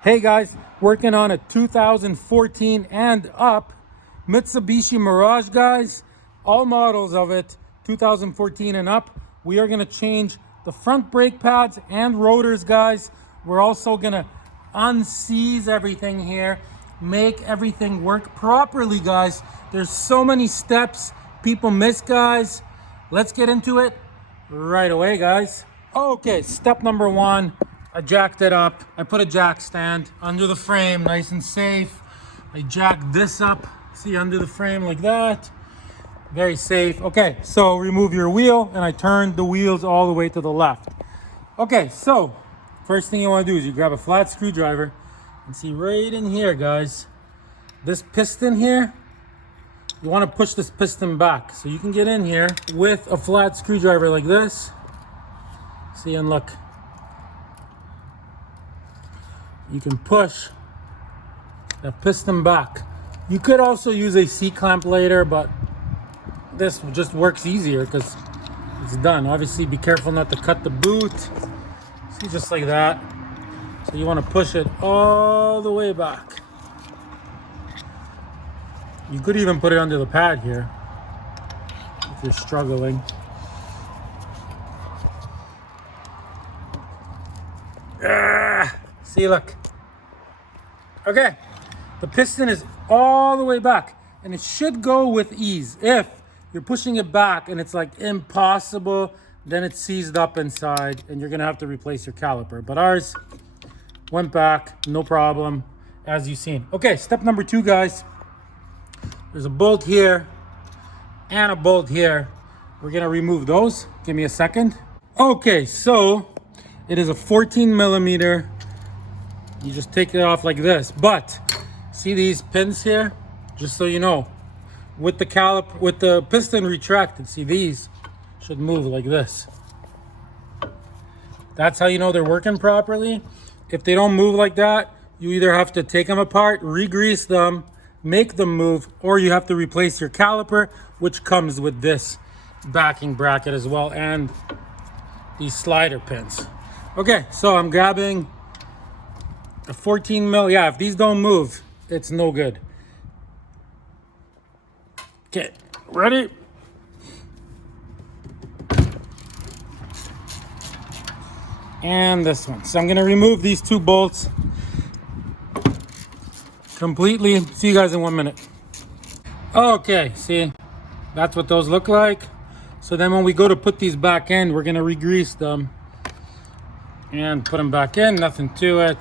Hey guys, working on a 2014 and up Mitsubishi Mirage, guys. All models of it, 2014 and up. We are gonna change the front brake pads and rotors, guys. We're also gonna unseize everything here, make everything work properly, guys. There's so many steps people miss, guys. Let's get into it right away, guys. Okay, step number one. I jacked it up. I put a jack stand under the frame, nice and safe. I jacked this up, see, under the frame like that. Very safe. Okay, so remove your wheel, and I turned the wheels all the way to the left. Okay, so first thing you want to do is you grab a flat screwdriver and see right in here, guys, this piston here, you want to push this piston back. So you can get in here with a flat screwdriver like this. See, and look. You can push that piston back. You could also use a C-clamp later, but this just works easier because it's done. Obviously, be careful not to cut the boot. See, just like that. So you want to push it all the way back. You could even put it under the pad here if you're struggling. See, look. Okay, the piston is all the way back, and it should go with ease. If you're pushing it back and it's like impossible, then it's seized up inside and you're gonna have to replace your caliper. But ours went back, no problem, as you've seen. Okay, step number two, guys. There's a bolt here and a bolt here. We're gonna remove those. Give me a second. Okay, so it is a 14 millimeter. You just take it off like this, but see these pins here? Just so you know, with the caliper, with the piston retracted, see, these should move like this. That's how you know they're working properly. If they don't move like that, you either have to take them apart, re-grease them, make them move, or you have to replace your caliper, which comes with this backing bracket as well, and these slider pins. Okay, so I'm grabbing a 14 mil. Yeah, if these don't move, it's no good. Okay, ready? And this one. So I'm gonna remove these two bolts completely. See you guys in 1 minute. Okay, see, that's what those look like. So then when we go to put these back in, we're gonna re-grease them and put them back in, nothing to it.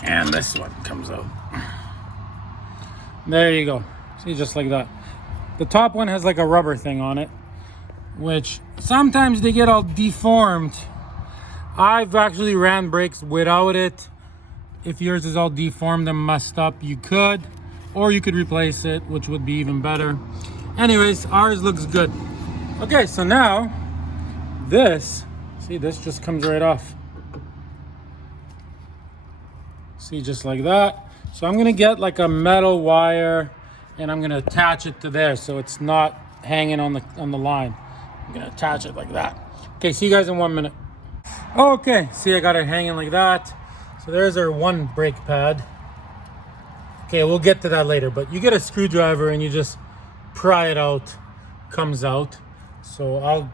And this one comes out. There you go. See, just like that. The top one has like a rubber thing on it, which sometimes they get all deformed. I've actually ran brakes without it. If yours is all deformed and messed up, you could, or you could replace it, which would be even better. Anyways, ours looks good. Okay, so now this, see, this just comes right off. See, just like that. So I'm gonna get like a metal wire and I'm gonna attach it to there so it's not hanging on the line. I'm gonna attach it like that. Okay, see you guys in 1 minute. Okay, see, I got it hanging like that. So there's our one brake pad. Okay, we'll get to that later, but you get a screwdriver and you just pry it out, comes out. So I'll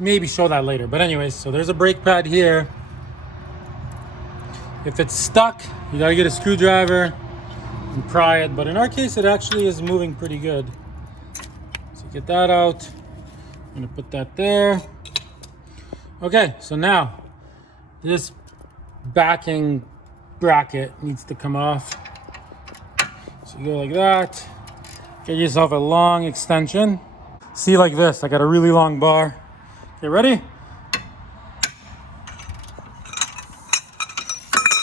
maybe show that later. But anyways, so there's a brake pad here. If it's stuck, you gotta get a screwdriver and pry it. But in our case, it actually is moving pretty good. So get that out. I'm gonna put that there. Okay, so now this backing bracket needs to come off. So you go like that. Get yourself a long extension. See, like this, I got a really long bar. Okay, ready?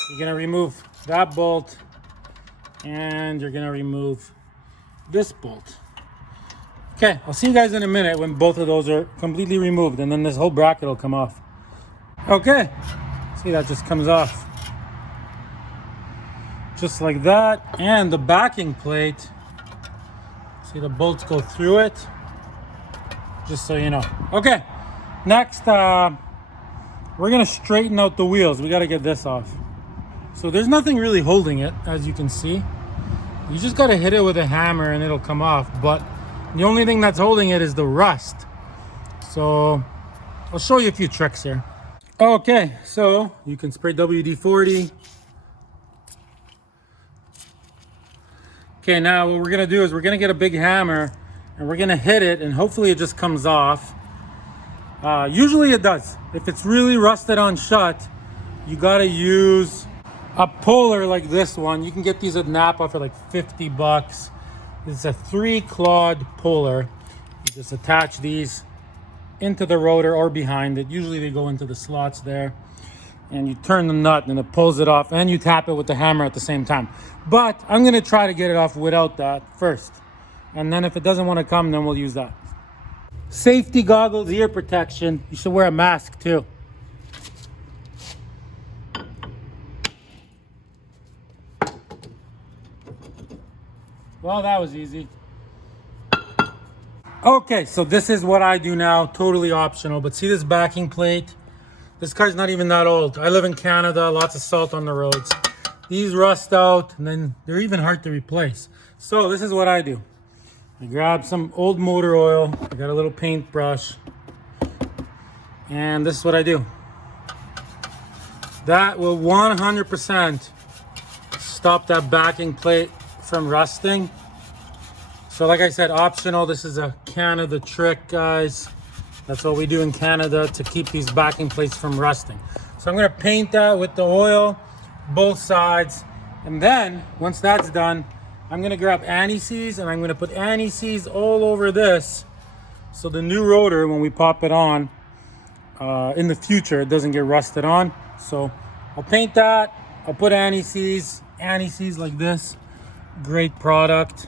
You're gonna remove that bolt and you're gonna remove this bolt. Okay, I'll see you guys in a minute when both of those are completely removed, and then this whole bracket will come off. Okay, see, that just comes off. Just like that. And the backing plate, see, the bolts go through it, just so you know. Okay, next, we're gonna straighten out the wheels. We gotta get this off. So there's nothing really holding it, as you can see. You just gotta hit it with a hammer and it'll come off, but the only thing that's holding it is the rust. So I'll show you a few tricks here. Okay, so you can spray WD-40. Okay, now what we're gonna do is we're gonna get a big hammer and we're gonna hit it, and hopefully it just comes off. Usually it does. If it's really rusted on shut, you gotta use a puller like this one. You can get these at Napa for like 50 bucks. It's a 3-clawed puller. You just attach these into the rotor or behind it. Usually they go into the slots there. And you turn the nut and it pulls it off, and you tap it with the hammer at the same time. But I'm gonna try to get it off without that first. And then if it doesn't wanna come, then we'll use that. Safety goggles, ear protection. You should wear a mask too. Well, that was easy. Okay, so this is what I do now, totally optional. But see this backing plate? This car's not even that old. I live in Canada, lots of salt on the roads. These rust out, and then they're even hard to replace. So this is what I do. I grab some old motor oil. I got a little paintbrush. And this is what I do. That will 100% stop that backing plate from rusting. So like I said, optional. This is a Canada trick, guys. That's what we do in Canada to keep these backing plates from rusting. So I'm gonna paint that with the oil, both sides. And then, once that's done, I'm gonna grab anti-seize and I'm gonna put anti-seize all over this. So the new rotor, when we pop it on, in the future, it doesn't get rusted on. So I'll paint that, I'll put anti-seize like this. Great product.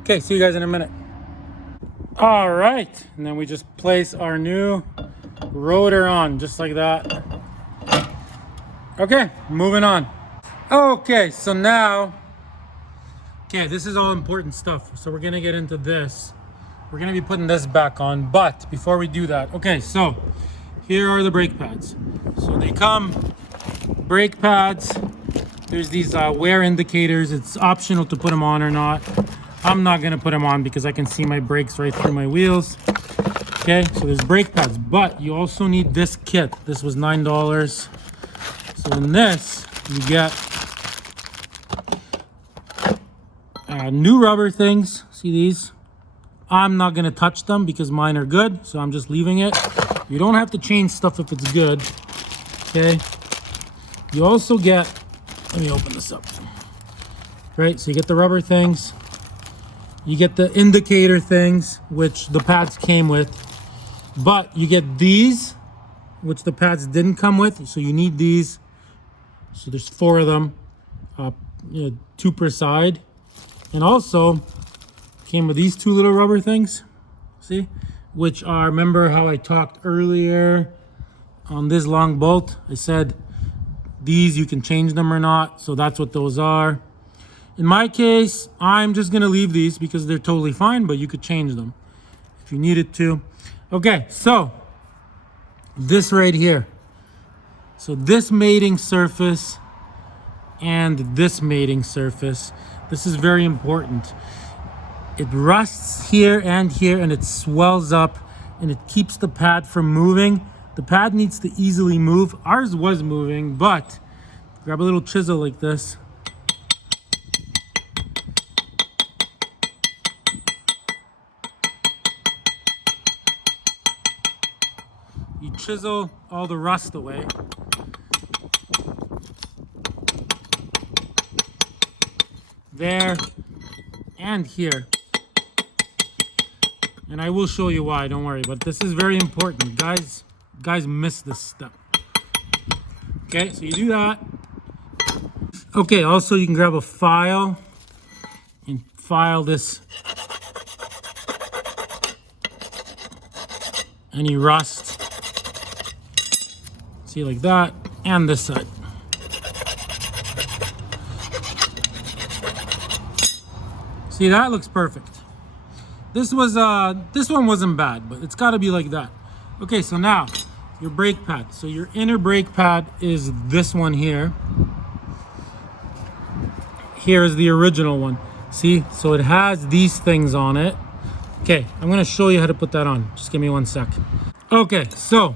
Okay, see you guys in a minute. All right, and then we just place our new rotor on, just like that. Okay, moving on. Okay, so now, this is all important stuff. So we're gonna get into this. We're gonna be putting this back on, but before we do that, okay, so here are the brake pads. So they come, brake pads. There's these wear indicators. It's optional to put them on or not. I'm not gonna put them on because I can see my brakes right through my wheels. Okay, so there's brake pads, but you also need this kit. This was $9. So in this, you get new rubber things. See these? I'm not gonna touch them because mine are good, so I'm just leaving it. You don't have to change stuff if it's good, okay? You also get, let me open this up. Right, so you get the rubber things. You get the indicator things, which the pads came with, but you get these, which the pads didn't come with, so you need these. So there's 4 of them, 2 per side. And also came with these 2 little rubber things, see? Which are, remember how I talked earlier on this long bolt? I said these, you can change them or not, so that's what those are. In my case, I'm just gonna leave these because they're totally fine, but you could change them if you needed to. Okay, so this right here. So this mating surface and this mating surface, this is very important. It rusts here and it swells up and it keeps the pad from moving. The pad needs to easily move. Ours was moving, but grab a little chisel like this. You chisel all the rust away. There and here. And I will show you why, don't worry, but this is very important. Guys miss this step. Okay, so you do that. Okay, also you can grab a file and file this, any rust. See, like that, and this side. See, that looks perfect. This one wasn't bad, but it's got to be like that. Okay, so now your brake pad. So your inner brake pad is this one here. here is the original one. See, so it has these things on it. Okay, I'm gonna show you how to put that on. Just give me 1 sec. Okay, so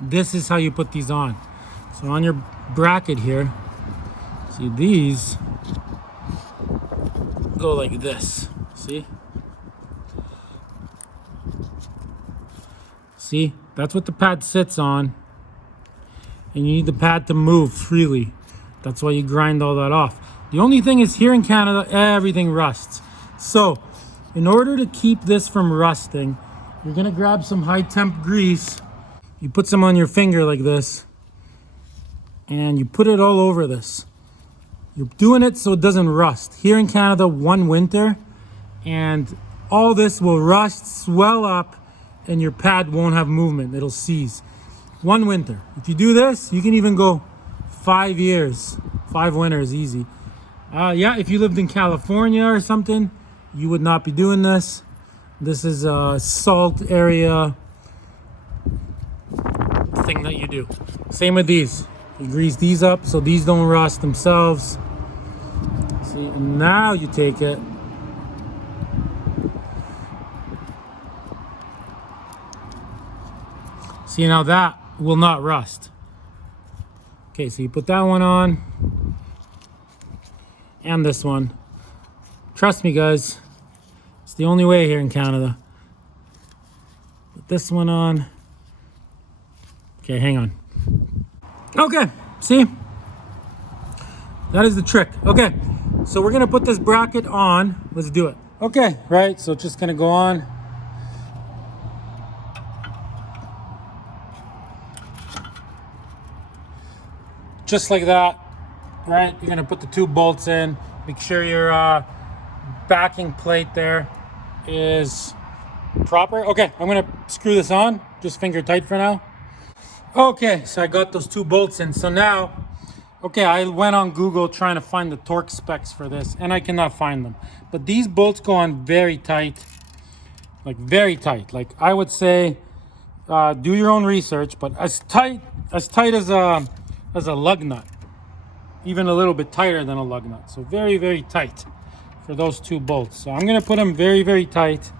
this is how you put these on. So on your bracket here, see, these go like this. See? See, that's what the pad sits on. And you need the pad to move freely. That's why you grind all that off. The only thing is, here in Canada, everything rusts. So in order to keep this from rusting, you're gonna grab some high temp grease. You put some on your finger like this, and you put it all over this. You're doing it so it doesn't rust. Here in Canada, one winter, and all this will rust, swell up, and your pad won't have movement. It'll seize. One winter. If you do this, you can even go 5 years, 5 winters easy. Yeah, if you lived in California or something, you would not be doing this. This is a salt area thing that you do. Same with these. You grease these up so these don't rust themselves. See, and now you take it. See, now that will not rust. Okay, so you put that one on. And this one. Trust me, guys. It's the only way here in Canada. Put this one on. Okay, hang on. Okay, see? That is the trick. Okay, so we're gonna put this bracket on. Let's do it. Okay, right, so it's just gonna go on. Just like that, right? You're gonna put the 2 bolts in. Make sure your backing plate there is proper. Okay, I'm gonna screw this on. Just finger tight for now. Okay, so I got those 2 bolts in. So now, okay, I went on Google trying to find the torque specs for this, and I cannot find them. But these bolts go on very tight, like very tight. Like I would say, do your own research, but as tight as a lug nut, even a little bit tighter than a lug nut. So very, very tight for those 2 bolts. So I'm gonna put them very, very tight.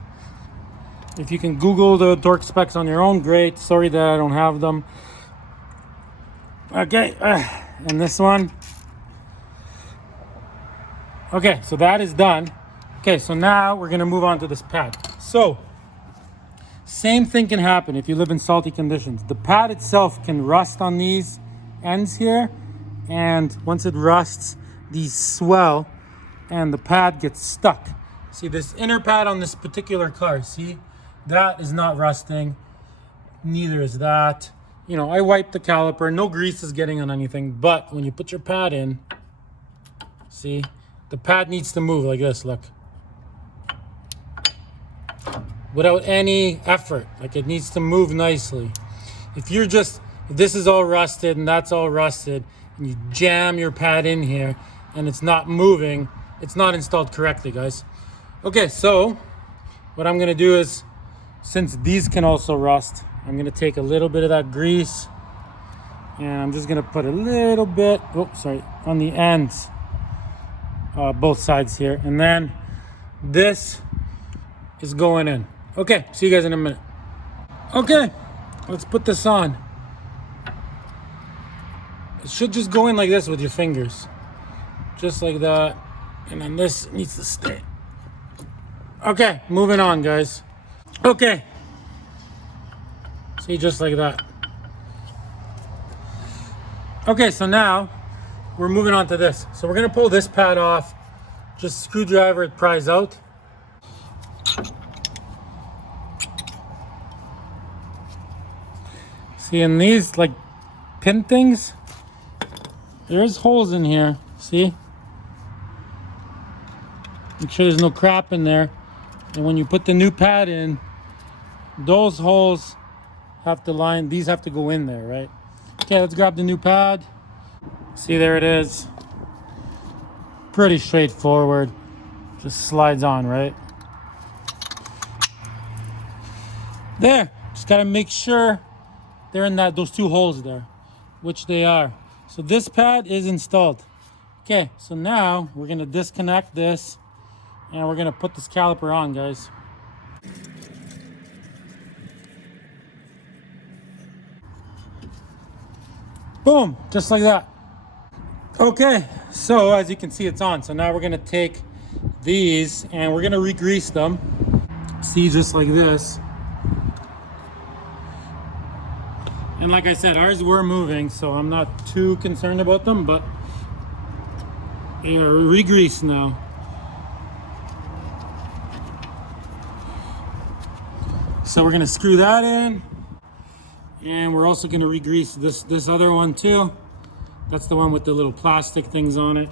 If you can Google the torque specs on your own, great. Sorry that I don't have them. Okay, and this one. Okay, so that is done. Okay, so now we're gonna move on to this pad. So, same thing can happen if you live in salty conditions. The pad itself can rust on these ends here, and once it rusts, these swell and the pad gets stuck. See this inner pad on this particular car, see? That is not rusting, neither is that. You know, I wiped the caliper, no grease is getting on anything, but when you put your pad in, see, the pad needs to move like this, look. Without any effort, like it needs to move nicely. If this is all rusted and that's all rusted, and you jam your pad in here and it's not moving, it's not installed correctly, guys. Okay, so what I'm gonna do is, since these can also rust, I'm gonna take a little bit of that grease and I'm just gonna put a little bit, on the ends, both sides here. And then this is going in. Okay, see you guys in a minute. Okay, let's put this on. It should just go in like this with your fingers. Just like that. And then this needs to stay. Okay, moving on, guys. Okay. See, just like that. Okay, so now we're moving on to this. So we're gonna pull this pad off. Just screwdriver it, pries out. See, in these like pin things, there's holes in here, see? Make sure there's no crap in there. And when you put the new pad in, those holes have to line, these have to go in there, right? Okay, let's grab the new pad. See, there it is. Pretty straightforward. Just slides on, right? There, just gotta make sure they're in those 2 holes there, which they are. So this pad is installed. Okay, so now we're gonna disconnect this and we're gonna put this caliper on, guys. Boom, just like that. Okay, so as you can see, it's on. So now we're gonna take these and we're gonna re-grease them. See, just like this. And like I said, ours were moving, so I'm not too concerned about them, but they are re-greased now. So we're gonna screw that in, and we're also gonna re-grease this other one too. That's the one with the little plastic things on it.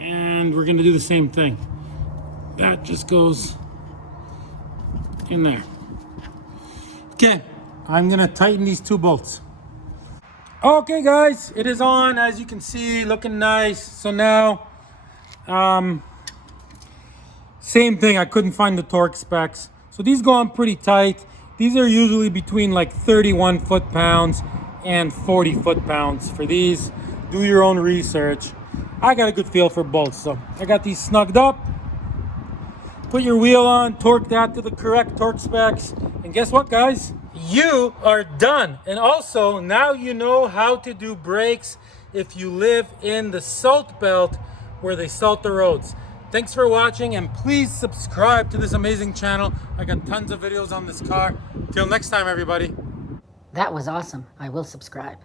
And we're gonna do the same thing. That just goes in there. Okay, I'm gonna tighten these two bolts. Okay guys, it is on, as you can see, looking nice. So now, same thing, I couldn't find the torque specs. So these go on pretty tight. These are usually between like 31 foot-pounds and 40 foot-pounds for these. Do your own research. I got a good feel for bolts, so I got these snugged up. Put your wheel on, torque that to the correct torque specs, and guess what, guys? You are done. And also, now you know how to do brakes if you live in the salt belt where they salt the roads. Thanks for watching, and please subscribe to this amazing channel. I got tons of videos on this car. Till next time, everybody. That was awesome. I will subscribe.